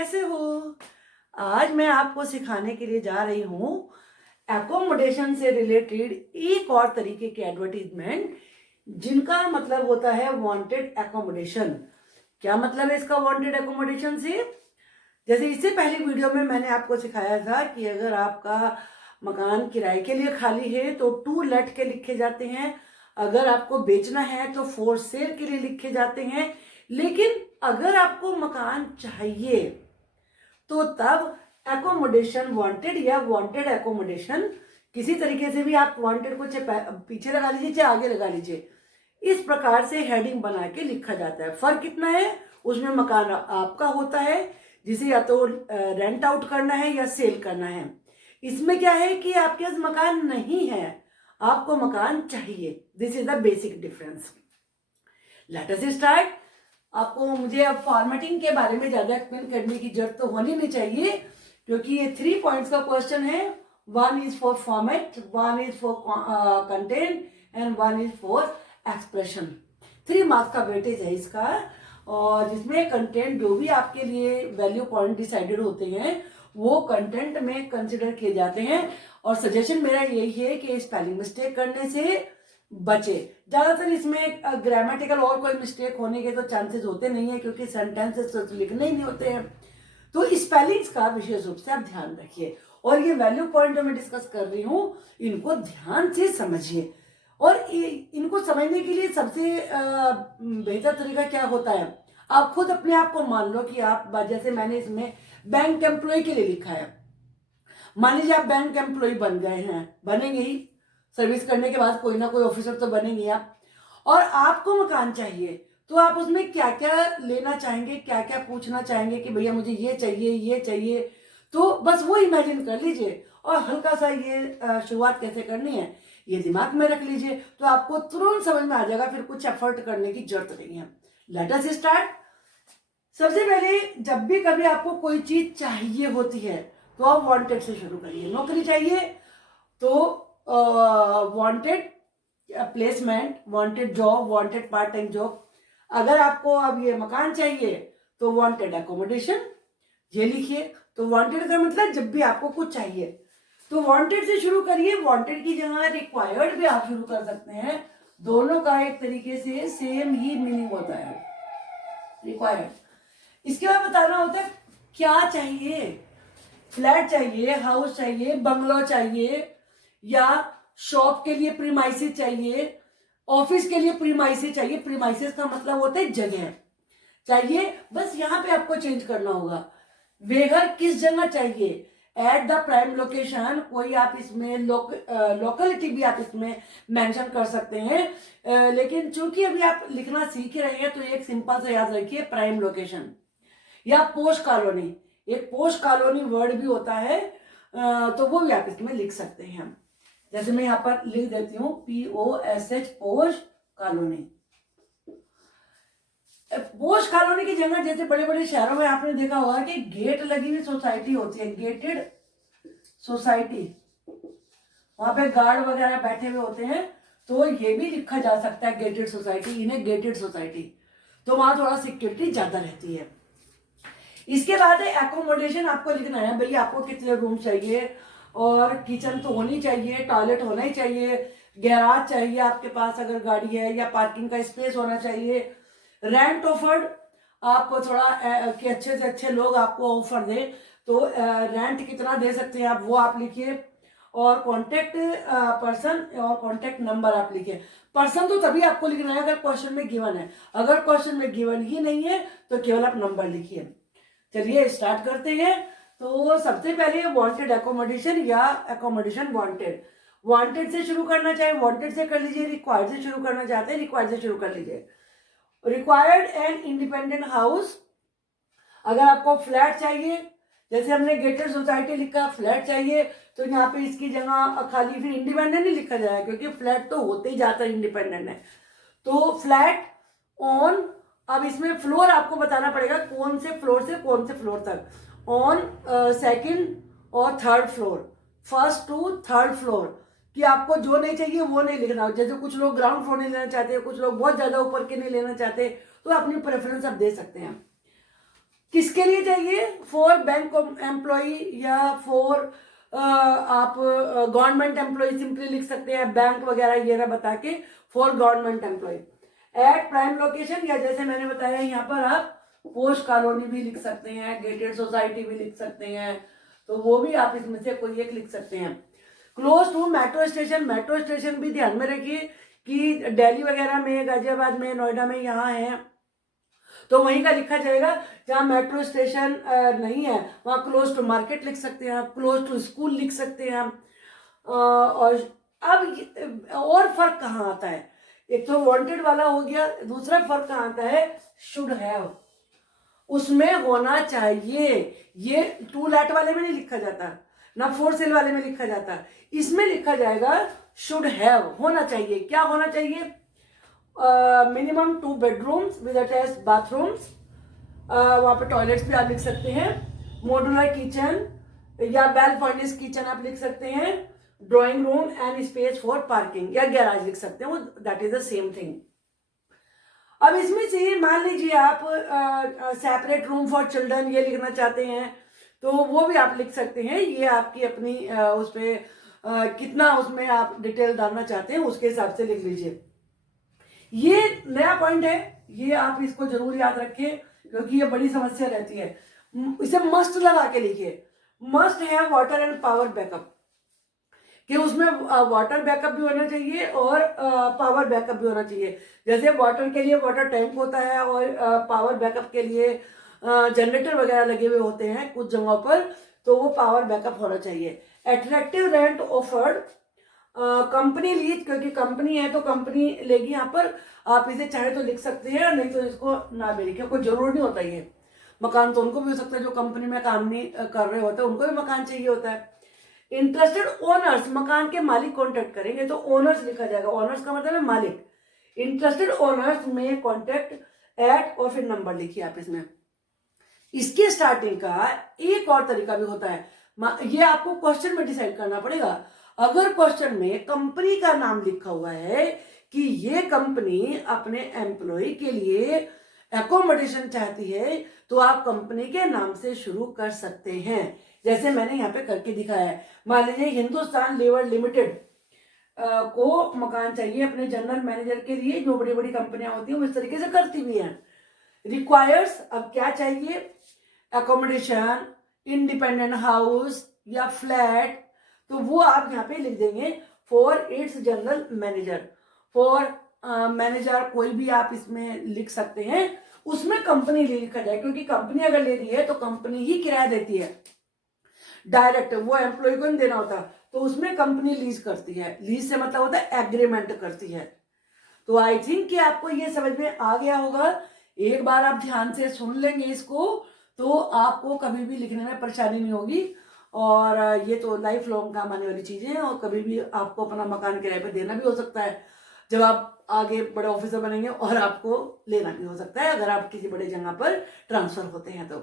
कैसे हो? आज मैं आपको सिखाने के लिए जा रही हूँ एकोमोडेशन से रिलेटेड एक और तरीके के एडवर्टीजमेंट जिनका मतलब होता है वांटेड एकोमोडेशन। क्या मतलब है इसका वांटेड एकोमोडेशन से? जैसे इससे पहली वीडियो में मैंने आपको सिखाया था कि अगर आपका मकान किराए के लिए खाली है तो टू लेट के लिखे जाते हैं, अगर आपको बेचना है तो फॉर सेल के लिए लिखे जाते हैं। लेकिन अगर आपको मकान चाहिए तो तब एकोमोडेशन वांटेड या वांटेड एकोमोडेशन, किसी तरीके से भी आप वांटेड को चाहे पीछे लगा लीजिए चाहे आगे लगा लीजिए, इस प्रकार से हेडिंग बना के लिखा जाता है। फर्क कितना है, उसमें मकान आपका होता है जिसे या तो रेंट आउट करना है या सेल करना है। इसमें क्या है कि आपके पास मकान नहीं है, आपको मकान चाहिए। This is the basic difference. Let us start. आपको मुझे अब फॉर्मेटिंग के बारे में ज्यादा एक्सप्लेन करने की जरूरत तो होनी नहीं चाहिए, क्योंकि ये 3 पॉइंट्स का क्वेश्चन है। 1 is for format, 1 is for content and 1 is for expression. 3 marks का वेटेज है इसका, और जिसमें कंटेंट जो भी आपके लिए वैल्यू पॉइंट डिसाइडेड होते हैं वो कंटेंट में कंसिडर किए जाते हैं। और सजेशन मेरा यही है कि स्पेलिंग मिस्टेक करने से बचे। ज्यादातर इसमें ग्रामेटिकल और कोई मिस्टेक होने के तो चांसेस होते नहीं है, क्योंकि सेंटेंसेस तो लिखने ही नहीं होते हैं। तो स्पेलिंग्स का विशेष रूप से आप ध्यान रखिए, और ये वैल्यू पॉइंट जो मैं डिस्कस कर रही हूँ इनको ध्यान से समझिए। और इनको समझने के लिए सबसे बेहतर तरीका क्या होता है, आप खुद अपने आप को मान लो कि आप, जैसे मैंने इसमें बैंक एम्प्लॉय के लिए लिखा है, मान लीजिए आप बैंक एम्प्लॉय बन गए हैं, बनेंगे ही, सर्विस करने के बाद कोई ना कोई ऑफिसर तो बनेंगे आप, और आपको मकान चाहिए, तो आप उसमें क्या क्या लेना चाहेंगे, क्या क्या पूछना चाहेंगे कि भैया मुझे ये चाहिए ये चाहिए। तो बस वो इमेजिन कर लीजिए, और हल्का सा ये शुरुआत कैसे करनी है ये दिमाग में रख लीजिए, तो आपको तुरंत समझ में आ जाएगा, फिर कुछ एफर्ट करने की जरूरत नहीं है। Let us start. सबसे पहले जब भी कभी आपको कोई चीज चाहिए होती है तो आप वांटेड से शुरू करिए। नौकरी चाहिए तो wanted placement, wanted job, wanted part time job. अगर आपको अब ये मकान चाहिए तो वांटेड एकोमोडेशन, ये लिखिए। तो वांटेड का मतलब जब भी आपको कुछ चाहिए तो वांटेड से शुरू करिए। वांटेड की जगह रिक्वायर्ड भी आप शुरू कर सकते हैं, दोनों का एक तरीके से सेम ही मीनिंग होता है, रिक्वायर्ड। इसके बाद बताना होता है क्या चाहिए। फ्लैट चाहिए, हाउस चाहिए, बंगलो चाहिए, या शॉप के लिए प्रीमाइसेस चाहिए, ऑफिस के लिए प्रीमाइसेस चाहिए। प्रीमाइसेस का मतलब होता है जगह चाहिए। बस यहां पे आपको चेंज करना होगा, वेगर किस जगह चाहिए, एट द प्राइम लोकेशन। कोई आप इसमें लोकेलिटी भी आप इसमें मेंशन कर सकते हैं, लेकिन चूंकि अभी आप लिखना सीख रहे हैं तो एक सिंपल से याद रखिए, प्राइम लोकेशन या पोस्ट कॉलोनी। एक पोस्ट कॉलोनी वर्ड भी होता है, तो वो भी आप इसमें लिख सकते हैं। जैसे मैं यहाँ पर लिख देती हूँ POSH, post colony. Post colony की जगह जैसे बड़े बड़े शहरों में आपने देखा होगा कि गेट लगी हुई सोसाइटी होती है, गेटेड सोसाइटी, वहां पे गार्ड वगैरह बैठे हुए होते हैं, तो ये भी लिखा जा सकता है गेटेड सोसाइटी, इन्हें गेटेड सोसाइटी। तो वहां थोड़ा सिक्योरिटी ज्यादा रहती है। इसके बाद है एकोमोडेशन। आपको लिखना है भैया आपको कितने रूम चाहिए, और किचन तो होनी चाहिए, टॉयलेट होना ही चाहिए, गैराज चाहिए आपके पास अगर गाड़ी है, या पार्किंग का स्पेस होना चाहिए। रेंट ऑफर्ड, आप थोड़ा कि अच्छे से अच्छे लोग आपको ऑफर दें, तो रेंट कितना दे सकते हैं आप, वो आप लिखिए। और कॉन्टेक्ट पर्सन और कॉन्टेक्ट नंबर आप लिखिए। पर्सन तो तभी आपको लिखना है अगर क्वेश्चन में गिवन है, अगर क्वेश्चन में गिवन ही नहीं है तो केवल आप नंबर लिखिए। चलिए स्टार्ट करते हैं। तो सबसे पहले वांटेड एकोमोडेशन या एकोमोडेशन वांटेड। वांटेड से शुरू करना चाहे वांटेड से कर लीजिए, रिक्वायर्ड से शुरू करना चाहते हैं रिक्वायर्ड से शुरू कर लीजिए। रिक्वायर्ड एंड इंडिपेंडेंट हाउस, अगर आपको फ्लैट चाहिए, जैसे हमने गेटेड सोसाइटी लिखा, फ्लैट चाहिए, तो यहाँ पे इसकी जगह खाली फिर इंडिपेंडेंट नहीं लिखा जाएगा, क्योंकि फ्लैट तो होते ही जाता है, इंडिपेंडेंट है। तो फ्लैट ऑन, अब इसमें फ्लोर आपको बताना पड़ेगा, कौन से फ्लोर से कौन से फ्लोर तक। ऑन सेकंड और third floor, first to third floor, कि आपको जो नहीं चाहिए वो नहीं लिखना। जैसे कुछ लोग ग्राउंड फ्लोर नहीं लेना चाहते, कुछ लोग बहुत ज्यादा ऊपर के नहीं लेना चाहते, तो अपनी प्रेफरेंस आप दे सकते हैं। किसके लिए चाहिए? फॉर बैंक एम्प्लॉय या फॉर आप गवर्नमेंट एम्प्लॉय सिंपली लिख सकते हैं, बैंक वगैरह ये ना बता के, for government employ at prime location, या जैसे मैंने बताया यहाँ पर आप पोस्ट कॉलोनी भी लिख सकते हैं, गेटेड सोसाइटी भी लिख सकते हैं, तो वो भी आप इसमें से कोई एक लिख सकते हैं। Close to metro station, metro station भी ध्यान में रखिए कि दिल्ली वगैरह में, गाजियाबाद में, नोएडा में यहाँ है तो वहीं का लिखा जाएगा। जहाँ मेट्रो स्टेशन नहीं है वहाँ क्लोज टू मार्केट लिख सकते हैं, क्लोज टू स्कूल लिख सकते हैं। और अब और फर्क कहाँ आता है? एक तो वांटेड वाला हो गया, दूसरा फर्क कहाँ आता है? शुड हैव, उसमें होना चाहिए। ये टू लेट वाले में नहीं लिखा जाता, ना फोर सेल वाले में लिखा जाता, इसमें लिखा जाएगा शुड हैव, होना चाहिए। क्या होना चाहिए? Minimum 2 bedrooms with attached bathrooms, वहां पर टॉयलेट्स भी आप लिख सकते हैं। मॉड्यूलर किचन या वेल फर्निश्ड किचन आप लिख सकते हैं। Drawing room and space for parking या गैराज लिख सकते हैं, वो that is the same thing. अब इसमें से मान लीजिए आप सेपरेट रूम फॉर चिल्ड्रन ये लिखना चाहते हैं तो वो भी आप लिख सकते हैं। ये आपकी अपनी उस पर कितना उसमें आप डिटेल डालना चाहते हैं उसके हिसाब से लिख लीजिए। ये नया पॉइंट है, ये आप इसको जरूर याद रखें क्योंकि ये बड़ी समस्या रहती है। इसे मस्ट लगा के लिखिए, मस्ट है वाटर एंड पावर बैकअप, कि उसमें वाटर बैकअप भी होना चाहिए और पावर बैकअप भी होना चाहिए। जैसे वाटर के लिए वाटर टैंक होता है और पावर बैकअप के लिए जनरेटर वगैरह लगे हुए होते हैं कुछ जगहों पर, तो वो पावर बैकअप होना चाहिए। Attractive rent offered, company lease, क्योंकि कंपनी है तो कंपनी लेगी यहाँ पर, आप इसे चाहे तो लिख सकते हैं नहीं तो इसको ना भी लिखे, कोई जरूर नहीं होता। ये मकान तो उनको भी हो सकता है जो कंपनी में काम नहीं कर रहे होते, उनको भी मकान चाहिए होता है। इंटरेस्टेड ओनर्स, मकान के मालिक कॉन्टेक्ट करेंगे तो ओनर्स लिखा जाएगा, ओनर्स का मतलब है मालिक। इंटरेस्टेड ओनर्स में कॉन्टेक्ट एट और फिर नंबर लिखिए आप इसमें। इसके स्टार्टिंग का एक और तरीका भी होता है, ये आपको क्वेश्चन में डिसाइड करना पड़ेगा। अगर क्वेश्चन में कंपनी का नाम लिखा हुआ है कि ये कंपनी अपने एम्प्लॉय के लिए एकोमोडेशन चाहती है तो आप कंपनी के नाम से शुरू कर सकते हैं, जैसे मैंने यहाँ पे करके दिखाया है। मान लीजिए हिंदुस्तान लीवर लिमिटेड को मकान चाहिए अपने जनरल मैनेजर के लिए, जो बड़ी बड़ी कंपनियां होती हैं वो इस तरीके से करती भी हैं। रिक्वायर्स, अब क्या चाहिए? एकोमोडेशन, इंडिपेंडेंट हाउस या फ्लैट, तो वो आप यहाँ पे लिख देंगे for its general manager. For manager कोई भी आप इसमें लिख सकते हैं, उसमें कंपनी लिखा जाए क्योंकि कंपनी अगर ले रही है तो कंपनी ही किराया देती है डायरेक्ट, वो एम्प्लॉय को नहीं देना होता, तो उसमें कंपनी लीज करती है। लीज से मतलब होता है एग्रीमेंट करती है। तो आई थिंक कि आपको ये समझ में आ गया होगा। एक बार आप ध्यान से सुन लेंगे इसको तो आपको कभी भी लिखने में परेशानी नहीं होगी, और ये तो लाइफ लॉन्ग काम आने वाली चीजें हैं और कभी भी आपको अपना मकान किराए पे देना भी हो सकता है जब आप आगे बड़े ऑफिसर बनेंगे, और आपको लेना भी हो सकता है अगर आप किसी बड़े जगह पर ट्रांसफर होते हैं तो।